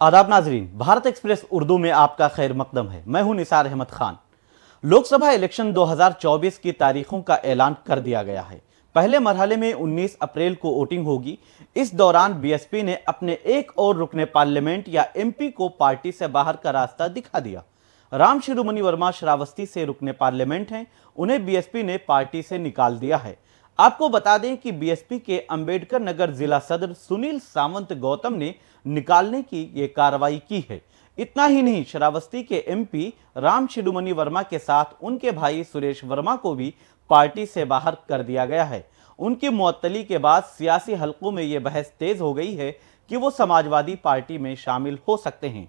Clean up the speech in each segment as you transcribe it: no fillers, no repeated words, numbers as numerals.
आदाब नाजरीन, भारत एक्सप्रेस उर्दू में आपका खैर मकदम है। मैं हूं निसार अहमद खान। लोकसभा इलेक्शन 2024 की तारीखों का ऐलान कर दिया गया है। पहले मरहले में 19 अप्रैल को वोटिंग होगी। इस दौरान बीएसपी ने अपने एक और रुकने पार्लियामेंट या एमपी को पार्टी से बाहर का रास्ता दिखा दिया। राम शिरोमणि वर्मा श्रावस्ती से रुकने पार्लियामेंट हैं, उन्हें बीएसपी ने पार्टी से निकाल दिया है। आपको बता दें कि बीएसपी के अंबेडकर नगर जिला सदर सुनील सावंत गौतम ने निकालने की ये कार्रवाई की है। इतना ही नहीं, श्रावस्ती के एमपी राम शिरोमणि वर्मा के साथ उनके भाई सुरेश वर्मा को भी पार्टी से बाहर कर दिया गया है। उनकी मुअत्तली के बाद सियासी हलकों में यह बहस तेज हो गई है कि वो समाजवादी पार्टी में शामिल हो सकते हैं।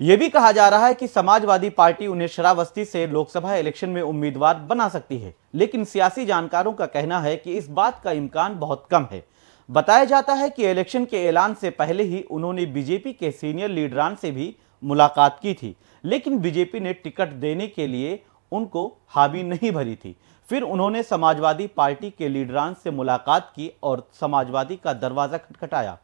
यह भी कहा जा रहा है कि समाजवादी पार्टी उन्हें श्रावस्ती से लोकसभा इलेक्शन में उम्मीदवार बना सकती है, लेकिन सियासी जानकारों का कहना है कि इस बात का इम्कान बहुत कम है। बताया जाता है कि इलेक्शन के ऐलान से पहले ही उन्होंने बीजेपी के सीनियर लीडरान से भी मुलाकात की थी, लेकिन बीजेपी ने टिकट देने के लिए उनको हामी नहीं भरी थी। फिर उन्होंने समाजवादी पार्टी के लीडरान से मुलाकात की और समाजवादी का दरवाजा खटखटाया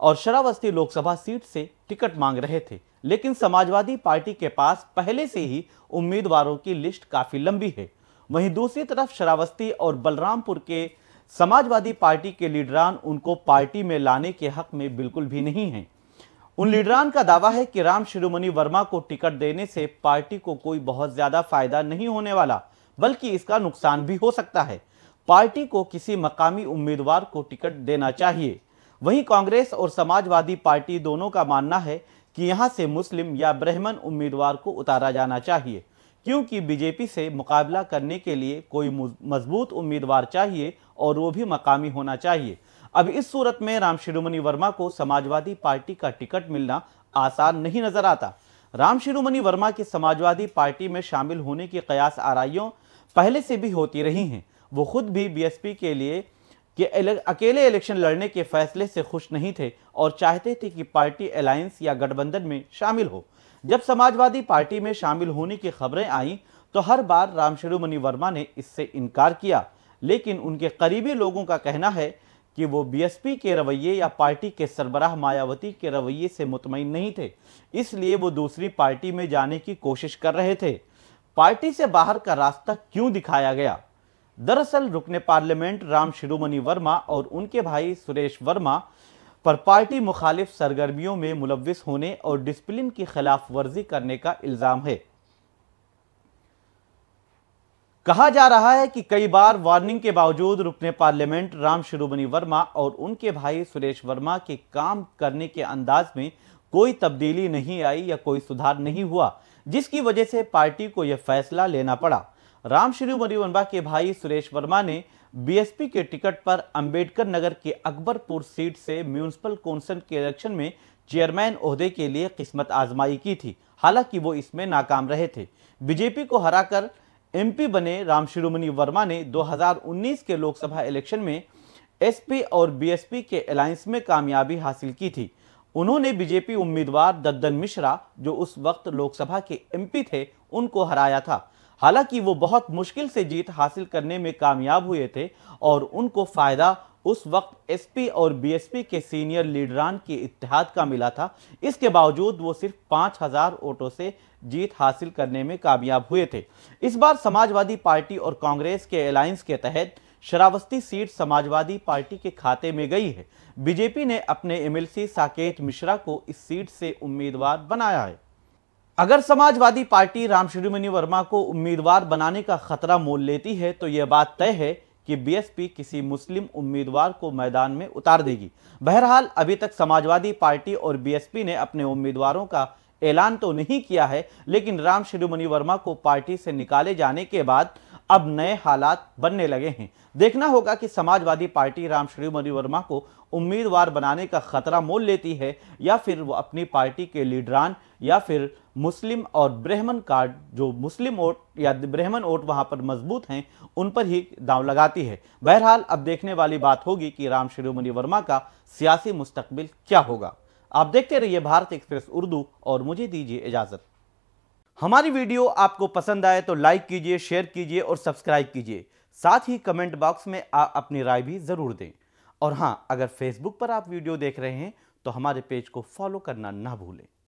और श्रावस्ती लोकसभा सीट से टिकट मांग रहे थे, लेकिन समाजवादी पार्टी के पास पहले से ही उम्मीदवारों की लिस्ट काफी लंबी है। वहीं दूसरी तरफ श्रावस्ती और बलरामपुर के समाजवादी पार्टी के लीडरान उनको पार्टी में लाने के हक में बिल्कुल भी नहीं हैं। उन लीडरान का दावा है कि राम शिरोमणि वर्मा को टिकट देने से पार्टी को कोई बहुत ज्यादा फायदा नहीं होने वाला, बल्कि इसका नुकसान भी हो सकता है। पार्टी को किसी मकामी उम्मीदवार को टिकट देना चाहिए। वहीं कांग्रेस और समाजवादी पार्टी दोनों का मानना है कि यहां से मुस्लिम या ब्राह्मण उम्मीदवार को उतारा जाना चाहिए, क्योंकि बीजेपी से मुकाबला करने के लिए कोई मजबूत उम्मीदवार चाहिए और वो भी मकामी होना चाहिए। अब इस सूरत में राम शिरोमणि वर्मा को समाजवादी पार्टी का टिकट मिलना आसान नहीं नजर आता। राम शिरोमणि वर्मा की समाजवादी पार्टी में शामिल होने की कयास आराइयों पहले से भी होती रही हैं। वो खुद भी बीएसपी के लिए कि अकेले इलेक्शन लड़ने के फैसले से खुश नहीं थे और चाहते थे कि पार्टी अलायंस या गठबंधन में शामिल हो। जब समाजवादी पार्टी में शामिल होने की खबरें आईं तो हर बार राम शिरोमणि वर्मा ने इससे इनकार किया, लेकिन उनके करीबी लोगों का कहना है कि वो बीएसपी के रवैये या पार्टी के सरबराह मायावती के रवैये से मुतमईन नहीं थे, इसलिए वो दूसरी पार्टी में जाने की कोशिश कर रहे थे। पार्टी से बाहर का रास्ता क्यों दिखाया गया? दरअसल रुकने पार्लियामेंट राम शिरोमणि वर्मा और उनके भाई सुरेश वर्मा पर पार्टी मुखालिफ सरगर्मियों में मुलव्विस होने और डिसिप्लिन की खिलाफ वर्जी करने का इल्जाम है। कहा जा रहा है कि कई बार वार्निंग के बावजूद रुकने पार्लियामेंट राम शिरोमणि वर्मा और उनके भाई सुरेश वर्मा के काम करने के अंदाज में कोई तब्दीली नहीं आई या कोई सुधार नहीं हुआ, जिसकी वजह से पार्टी को यह फैसला लेना पड़ा। राम शिरोमणि वर्मा के भाई सुरेश वर्मा ने बीएसपी के टिकट पर अंबेडकर नगर के अकबरपुर सीट से म्यूनिसिपल कौंसिल के इलेक्शन में चेयरमैन ओहदे के लिए किस्मत आजमाई की थी, हालांकि वो इसमें नाकाम रहे थे। बीजेपी को हराकर एमपी बने राम शिरोमणि वर्मा ने 2019 के लोकसभा इलेक्शन में एसपी और बीएसपी के अलायंस में कामयाबी हासिल की थी। उन्होंने बीजेपी उम्मीदवार दद्दन मिश्रा, जो उस वक्त लोकसभा के एमपी थे, उनको हराया था। हालांकि वो बहुत मुश्किल से जीत हासिल करने में कामयाब हुए थे और उनको फायदा उस वक्त एसपी और बीएसपी के सीनियर लीडरान के इत्तेहाद का मिला था। इसके बावजूद वो सिर्फ 5000 वोटों से जीत हासिल करने में कामयाब हुए थे। इस बार समाजवादी पार्टी और कांग्रेस के अलायंस के तहत श्रावस्ती सीट समाजवादी पार्टी के खाते में गई है। बीजेपी ने अपने एमएलसी साकेत मिश्रा को इस सीट से उम्मीदवार बनाया है। अगर समाजवादी पार्टी राम शिरोमणि वर्मा को उम्मीदवार बनाने का खतरा मोल लेती है तो यह बात तय है कि बीएसपी किसी मुस्लिम उम्मीदवार को मैदान में उतार देगी। बहरहाल अभी तक समाजवादी पार्टी और बीएसपी ने अपने उम्मीदवारों का ऐलान तो नहीं किया है, लेकिन राम शिरोमणि वर्मा को पार्टी से निकाले जाने के बाद अब नए हालात बनने लगे हैं। देखना होगा कि समाजवादी पार्टी राम शिरोमणि वर्मा को उम्मीदवार बनाने का खतरा मोल लेती है या फिर वो अपनी पार्टी के लीडरान या फिर मुस्लिम और ब्राह्मण कार्ड, जो मुस्लिम वोट या ब्राह्मण वोट वहां पर मजबूत हैं, उन पर ही दांव लगाती है। बहरहाल अब देखने वाली बात होगी कि राम शिरोमणि वर्मा का सियासी मुस्तकबिल क्या होगा। आप देखते रहिए भारत एक्सप्रेस उर्दू और मुझे दीजिए इजाजत। हमारी वीडियो आपको पसंद आए तो लाइक कीजिए, शेयर कीजिए और सब्सक्राइब कीजिए। साथ ही कमेंट बॉक्स में आप अपनी राय भी जरूर दें। और हाँ, अगर फेसबुक पर आप वीडियो देख रहे हैं तो हमारे पेज को फॉलो करना ना भूलें।